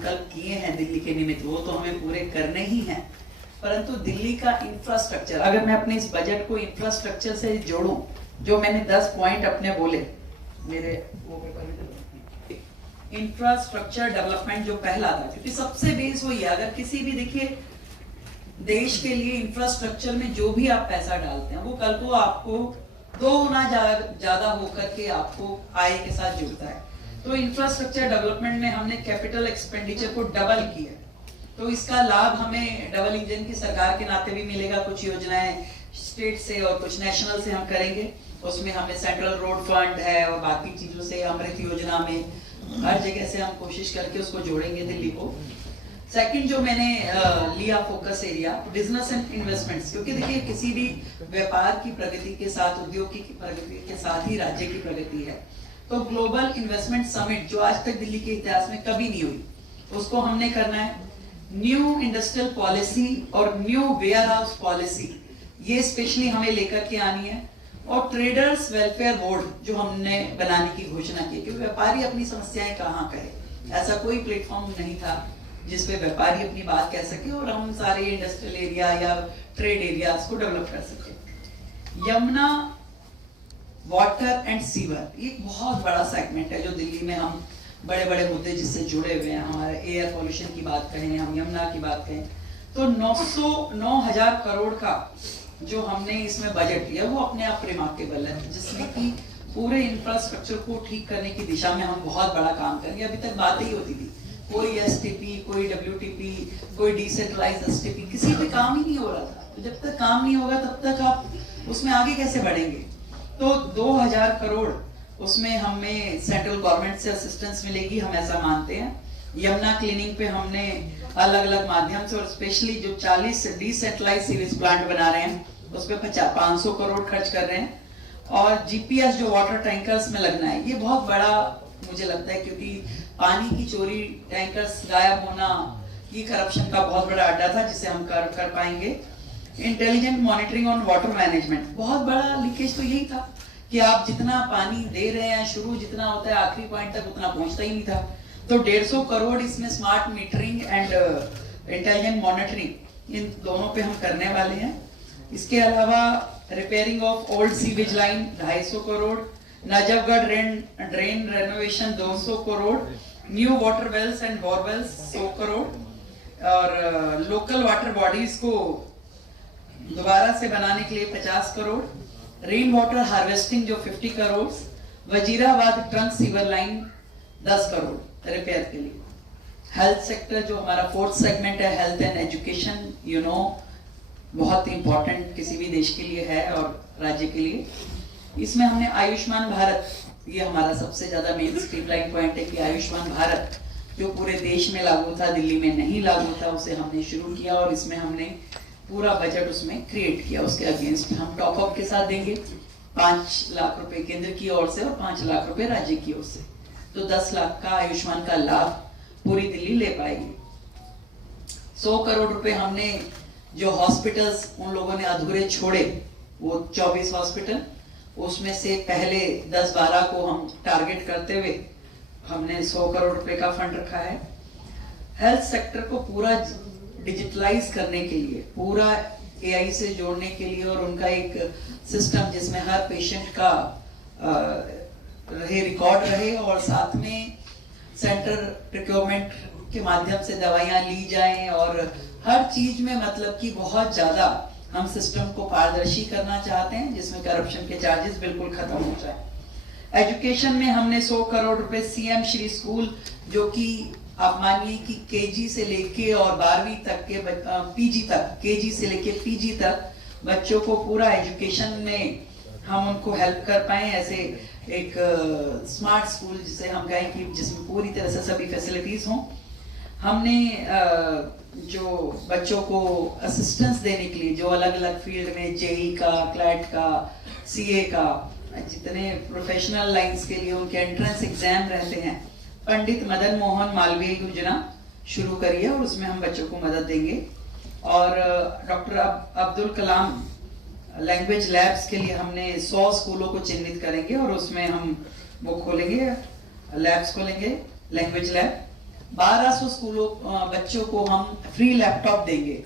संकल्प किए हैं दिल्ली के निमित्त वो तो हमें पूरे करने ही हैं, परंतु दिल्ली का इंफ्रास्ट्रक्चर, अगर मैं अपने इस बजट को इंफ्रास्ट्रक्चर से जोड़ूं, जो मैंने 10 पॉइंट अपने बोले, मेरे वो पेपर इंफ्रास्ट्रक्चर डेवलपमेंट जो पहला था, क्योंकि सबसे बेस वही है। अगर किसी भी देखिए देश के लिए इंफ्रास्ट्रक्चर में जो भी आप पैसा डालते हैं वो कल को आपको 2 गुना ज्यादा होकर के आपको आय के साथ जुड़ता है। तो इंफ्रास्ट्रक्चर डेवलपमेंट में हमने कैपिटल एक्सपेंडिचर को डबल किया, तो इसका लाभ हमें डबल इंजन की सरकार के नाते भी मिलेगा। कुछ योजनाएं स्टेट से और कुछ नेशनल से हम करेंगे, उसमें हमें सेंट्रल रोड फंड है और बाकी चीजों से अमृत योजना में हर जगह से हम कोशिश करके उसको जोड़ेंगे दिल्ली को। सेकंड जो मैंने लिया focus area, business and investments, क्योंकि देखिए किसी भी व्यापार की प्रगति के साथ, उद्योग की प्रगति के साथ ही राज्य की प्रगति है। तो ग्लोबल इन्वेस्टमेंट समिट जो आज तक दिल्ली के इतिहास में कभी नहीं हुई, उसको हमने करना है। न्यू इंडस्ट्रियल पॉलिसी और न्यू वेयर हाउस पॉलिसी, ये स्पेशली हमें लेकर के आनी है। और ट्रेडर्स वेलफेयर बोर्ड जो हमने बनाने की घोषणा की, क्योंकि व्यापारी अपनी समस्याएं कहाँ कहे, ऐसा कोई प्लेटफॉर्म नहीं था जिसपे व्यापारी अपनी बात कह सके और हम सारे इंडस्ट्रियल एरिया या ट्रेड एरियाज को डेवलप कर सके। यमुना वाटर एंड सीवर, ये बहुत बड़ा सेगमेंट है जो दिल्ली में हम बड़े बड़े मुद्दे जिससे जुड़े हुए हैं। हमारे एयर पोल्यूशन की बात करें, हम यमुना की बात करें, तो 9,000 करोड़ का जो हमने इसमें बजट लिया वो अपने आप रिमार्केबल है, जिसमें कि पूरे इंफ्रास्ट्रक्चर को ठीक करने की दिशा में हम बहुत बड़ा काम करेंगे। अभी तक बातें ही होती थी, कोई एसटीपी, कोई डब्ल्यूटीपी, कोई डिसेंट्रलाइज्ड एसटीपी, किसी पे काम ही नहीं हो रहा था। तो जब तक काम नहीं होगा तब तक आप उसमें आगे कैसे बढ़ेंगे। तो 2,000 करोड़ उसमें हमें सेंट्रल गवर्नमेंट से असिस्टेंस मिलेगी, हम ऐसा मानते हैं। यमुना क्लीनिंग पे हमने अलग अलग माध्यम से और स्पेशली जो 40 डिसेंट्रलाइज्ड सीवेज प्लांट बना रहे हैं उस पे 500 करोड़ खर्च कर रहे हैं। और जीपीएस जो वाटर टैंकर्स में लगना है, ये बहुत बड़ा मुझे लगता है, क्योंकि पानी की चोरी, टैंकर्स गायब होना, ये करप्शन का बहुत बड़ा अड्डा था जिसे हम कर पाएंगे। Intelligent monitoring on water management, बहुत बड़ा लीकेज तो यही था कि आप जितना पानी दे रहे हैं, शुरू जितना होता है आखिरी पॉइंट तक उतना पहुंचता ही नहीं था। तो 150 करोड़ इसमें smart metering and intelligent monitoring, इन दोनों पे हम करने वाले हैं। इसके अलावा repairing of old sewage line 250 crore, Najafgarh drain renovation 200 crore, new water wells and borewells 100 crore, और लोकल वाटर बॉडीज को दोबारा से बनाने के लिए 50 करोड़, रेन वाटर हार्वेस्टिंग जो 50 crore, Wazirabad trunk sewer line 10 crore repair के लिए। हेल्थ सेक्टर जो हमारा 4th सेगमेंट है, health and education, you know बहुत इंपॉर्टेंट किसी भी देश के लिए है और राज्य के लिए। इसमें हमने आयुष्मान भारत, ये हमारा सबसे ज्यादा मेन स्ट्रीमलाइन पॉइंट है कि आयुष्मान भारत जो पूरे देश में लागू था, दिल्ली में नहीं लागू था, उसे हमने शुरू किया और इसमें हमने पूरा बजट उसमें क्रिएट किया। उसके अगेंस्ट हम टॉप अप के साथ देंगे 5 लाख रुपए केंद्र की ओर से और 5 लाख रुपए राज्य की ओर से, तो 10 लाख का आयुष्मान का लाभ पूरी दिल्ली ले पाएगी। 100 करोड़ रुपए हमने जो हॉस्पिटल्स उन लोगों ने अधूरे छोड़े, वो 24 हॉस्पिटल, उसमें से पहले 10-12 को हम टारगेट करते हुए हमने 100 करोड़ रुपए का फंड रखा है। हेल्थ सेक्टर को पूरा डिजिटलाइज करने के लिए, पूरा एआई से जोड़ने के लिए और उनका एक सिस्टम जिसमें हर पेशेंट का रिकॉर्ड रहे और साथ में सेंटर प्रोक्योरमेंट के माध्यम से दवाइयां ली जाएं और हर चीज में मतलब कि बहुत ज्यादा हम सिस्टम को पारदर्शी करना चाहते हैं, जिसमें करप्शन के चार्जेस बिल्कुल खत्म हो जाए। एजुकेशन में हमने 100 करोड़ रुपए सीएम श्री स्कूल, जो कि आप मानिए कि केजी से लेके और 12वीं तक के पीजी तक, केजी से लेके पीजी तक बच्चों को पूरा एजुकेशन में हम उनको हेल्प कर पाए। ऐसे एक स्मार्ट स्कूल जिसे हम कहें कि जिसमें पूरी तरह से सभी फैसिलिटीज हों। हमने जो बच्चों को असिस्टेंस देने के लिए जो अलग अलग फील्ड में जेई का, क्लैट का, सीए का, जितने प्रोफेशनल लाइंस के लिए उनके एंट्रेंस एग्जाम रहते हैं, पंडित मदन मोहन मालवीय योजना शुरू करी है और उसमें हम बच्चों को मदद देंगे। और doctor Abdul Kalam language labs के लिए हमने 100 स्कूलों को चिन्हित करेंगे और उसमें हम वो खोलेंगे, लैब्स खोलेंगे, लैंग्वेज लैब। 1200 स्कूलों बच्चों को हम फ्री लैपटॉप देंगे,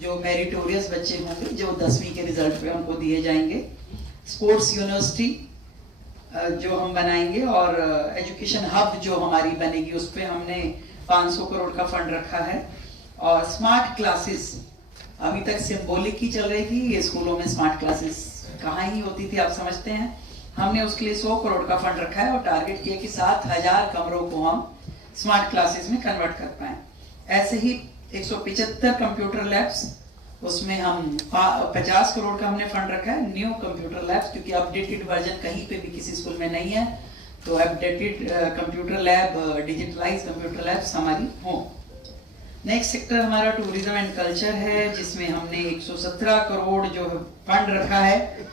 जो मेरिटोरियस बच्चे होंगे, जो 10वीं के रिजल्ट पे उनको दिए जाएंगे। स्पोर्ट्स यूनिवर्सिटी जो हम बनाएंगे, और एजुकेशन हब जो हमारी बनेगी, उस पर हमने 500 करोड़ का फंड रखा है। और स्मार्ट क्लासेस अभी तक सिंबॉलिक ही चल रही थी, ये स्कूलों में स्मार्ट क्लासेस कहाँ ही होती थी, आप समझते हैं। हमने उसके लिए 100 करोड़ का फंड रखा है और टारगेट किया कि 7000 कमरों को हम स्मार्ट क्लासेस में कन्वर्ट कर पाए। ऐसे ही 175 कंप्यूटर लैब्स, उसमें हम 50 करोड़ का हमने फंड रखा है। न्यू कंप्यूटर लैब्स, क्योंकि अपडेटेड वर्जन कहीं पे भी किसी स्कूल में नहीं है, तो updated computer lab, digitalise computer labs हमारी हो। नेक्स्ट सेक्टर हमारा टूरिज्म एंड कल्चर है, जिसमें हमने 117 करोड़ जो फंड रखा है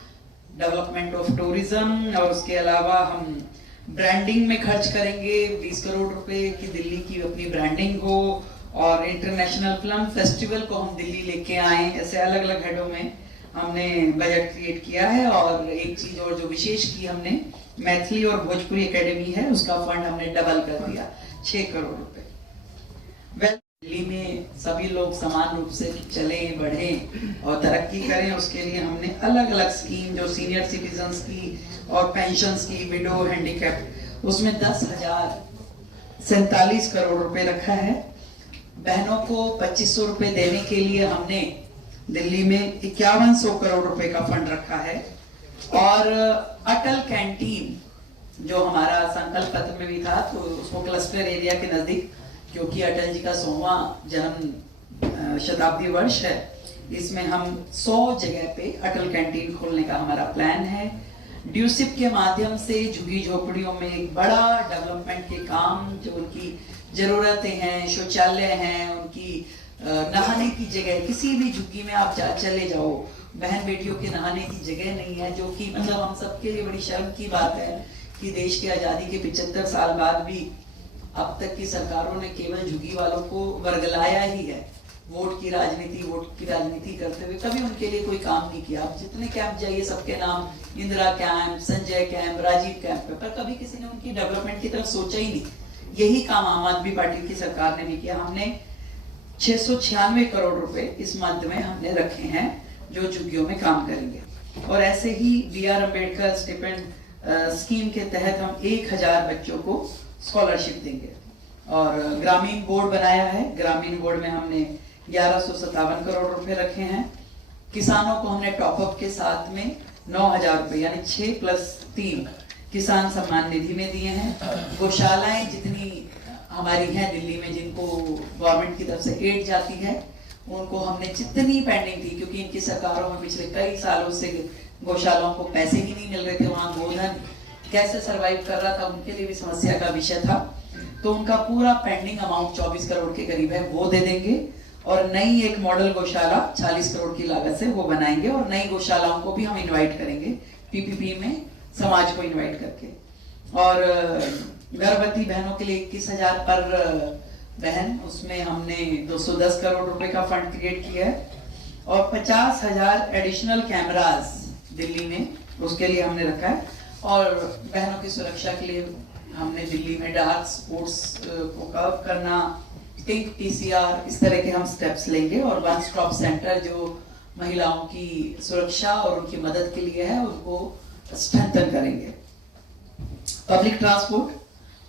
डेवलपमेंट ऑफ टूरिज्म, और उसके अलावा हम ब्रांडिंग में खर्च करेंगे 20 करोड़ रुपए की, दिल्ली की अपनी ब्रांडिंग हो, और इंटरनेशनल फिल्म फेस्टिवल को हम दिल्ली लेके आए। ऐसे अलग अलग हेडों में हमने बजट क्रिएट किया है। और एक चीज और जो विशेष की हमने, मैथिली और भोजपुरी एकेडमी है, उसका फंड हमने डबल कर दिया, 6 करोड़ रुपए। दिल्ली में सभी लोग समान रूप से चले बढ़े और तरक्की करें, उसके लिए हमने अलग अलग स्कीम, जो सीनियर सिटीजन्स की और पेंशन्स की, विडो, हैंडीकैप, उसमें 10,047 करोड़ रुपए रखा है। बहनों को 2500 रुपए देने के लिए हमने दिल्ली में 5100 करोड़ रुपए का फंड रखा है। और अटल कैंटीन जो हमारा संकल्प पत्र में भी था, तो उसको क्लस्टर एरिया के नजदीक, क्योंकि अटल जी का 100वां जन्म शताब्दी वर्ष है, इसमें हम 100 जगह पे अटल कैंटीन खोलने का हमारा प्लान है। ड्यूसिप के माध्यम से झुग्गी झोपड़ियों में एक बड़ा डेवलपमेंट के काम, जो उनकी जरूरतें हैं, शौचालय हैं, उनकी नहाने की जगह, किसी भी झुग्गी में आप चले जाओ, बहन बेटियों के नहाने की जगह नहीं है, जो कि मतलब हम सबके लिए बड़ी शर्म की बात है कि देश की आजादी के 75 साल बाद भी अब तक की सरकारों ने केवल झुग्गी वालों को वर्गलाया ही है, वोट की राजनीति करते हुए कभी उनके लिए कोई काम नहीं किया। आप जितने कैंप जाइए, सबके नाम Indira camp, Sanjay camp, Rajiv camp पे, पर कभी किसी ने उनकी डेवलपमेंट की तरफ सोचा ही नहीं। यही काम आम आदमी पार्टी की सरकार ने भी किया। हमने 696 करोड़ रुपए इस मद में हमने रखे हैं, जो झुग्गियों में काम करेंगे। और ऐसे ही BR अम्बेडकर स्टिपेंड स्कीम के तहत हम 1000 बच्चों को स्कॉलरशिप देंगे। और ग्रामीण बोर्ड बनाया है, ग्रामीण बोर्ड में हमने 1157 करोड़ रुपए रखे हैं। किसानों को हमने टॉपअप के साथ में 9000 रुपए, यानी 6 + 3 किसान सम्मान निधि में दिए हैं। गौशालाएं जितनी हमारी हैं दिल्ली में, जिनको गवर्नमेंट की तरफ से एड जाती है, उनको हमने जितनी पेंडिंग थी, क्योंकि इनकी सरकारों में पिछले कई सालों से गौशालाओं को पैसे ही नहीं मिल रहे थे, वहां गोधन कैसे सरवाइव कर रहा था, उनके लिए भी समस्या का विषय था। तो उनका पूरा पेंडिंग अमाउंट 24 करोड़ के करीब है, वो दे देंगे। और नई एक मॉडल गौशाला 40 करोड़ की लागत से वो बनाएंगे, और नई गौशालाओं को भी हम इन्वाइट करेंगे PPP में, समाज को इन्वाइट करके। और गर्भवती बहनों के लिए 21,000 पर बहन, उसमें हमने 210 करोड़ रुपए का फंड क्रिएट किया है। और 50,000 एडिशनल कैमरास दिल्ली में, उसके लिए हमने रखा है। और बहनों की सुरक्षा के लिए हमने दिल्ली में डार्क स्पोर्ट्स को कवर करना, टिंक PCR, इस तरह के हम स्टेप्स लेंगे। और वन स्टॉप सेंटर जो महिलाओं की सुरक्षा और उनकी मदद के लिए है, उनको स्ट्रेंथन करेंगे। Public transport